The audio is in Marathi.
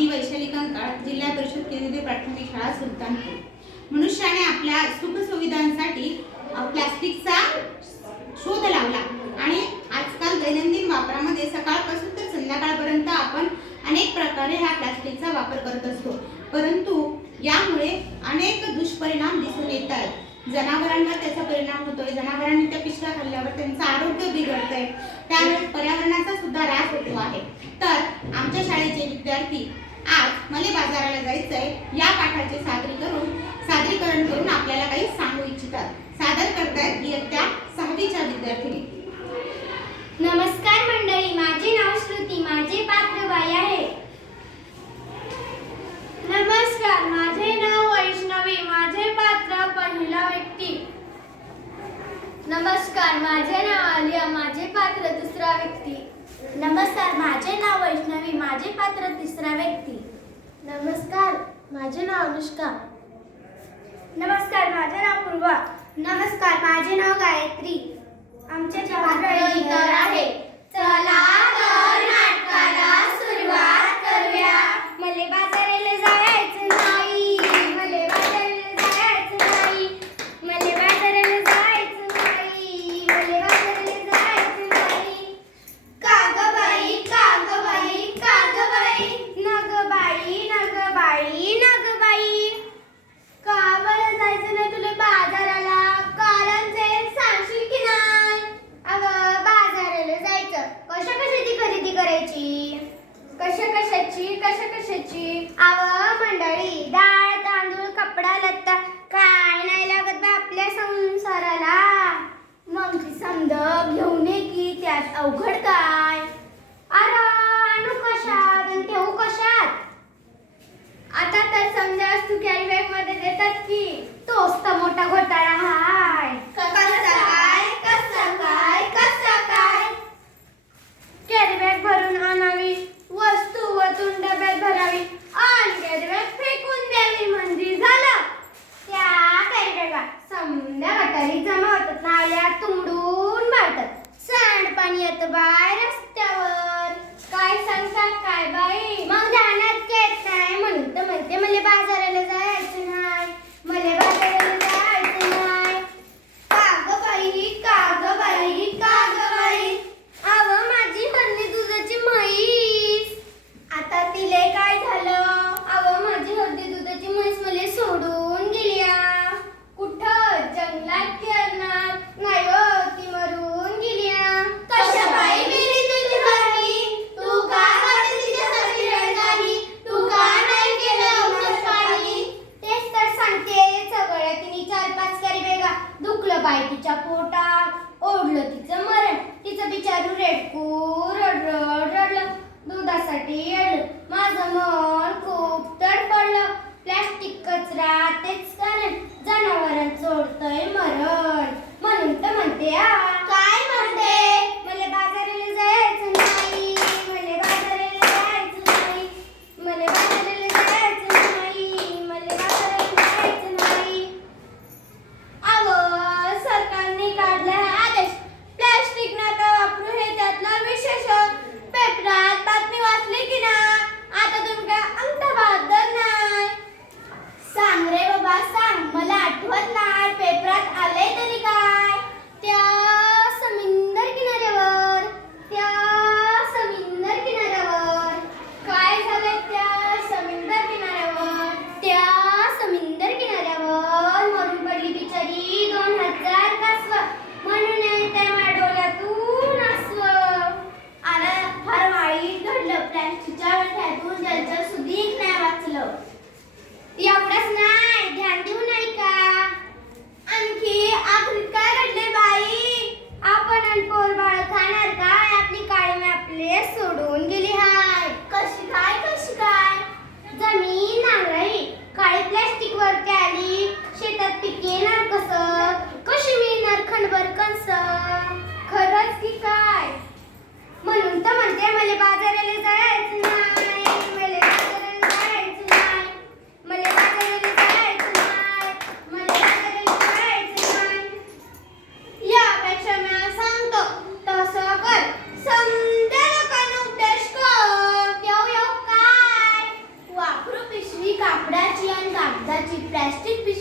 अवनी वैशाली कंकाळ जिल्हा परिषद केंद्रीय प्राथमिक शाळा सुलतानपूर. मनुष्याने आपल्या सुखसुविधांसाठी अ, प्लास्टिकचा शोध लावला आणि आजकाल दैनंदिन वापरामध्ये सकाळपासून तर संध्याकाळपर्यंत आपण अनेक प्रकारे हा प्लास्टिकचा वापर करत असतो. परंतु यामुळे अनेक दुष्परिणाम दिसून येत आहेत जनावरांवर त्याचा परिणाम होतोय. जनावरांनी त्या पिशव्या खाल्ल्यावर त्यांचं आरोग्य बिघडतंय. त्यामुळे पर्यावरणाचा सुद्धा ऱ्हास होतो आहे. तर आमच्या शाळेचे विद्यार्थी आज मला बाजाराला जायचंय या पाठाचे सादरीकरण सादरीकरण करून आपल्याला काही सांगू इच्छितात. सादर करतायत इयत्ता सहावीच्या विद्यार्थिनी. नमस्कार मंडळी माझे नाव श्रुती माझे पात्र बाई आहे. नमस्कार माझे नाव वैष्णवी माझे पात्र पहिला व्यक्ती. नमस्कार माझे नाव आलिया माझे पात्र दुसरा व्यक्ती. नमस्कार माझे नाव वैष्णवी माझे पात्र तिसरा व्यक्ती. नमस्कार माझे नाव अनुष्का. नमस्कार माझे नाव पूर्वा. नमस्कार माझे नाव गायत्री. आमचे पात्र इतर आहे. चला कॅरी बॅगमध्ये देतात की तोच तर मोठा घोटाळा हाय. कसा काय? कसा काय? कसा काय? कॅरी बॅग भरून आणावी वस्तू वतून डब्यात भरावी आणि कॅरी बॅग फेकून द्यावी म्हणजे झालं. त्या कॅरी बॅगा समजा गटारी जमा होतात नाल्या तुंबडून मारतात सांडपाणी येतं बाय दुधासाठी येडलं माझं कागदाची प्लॅस्टिक पिशवी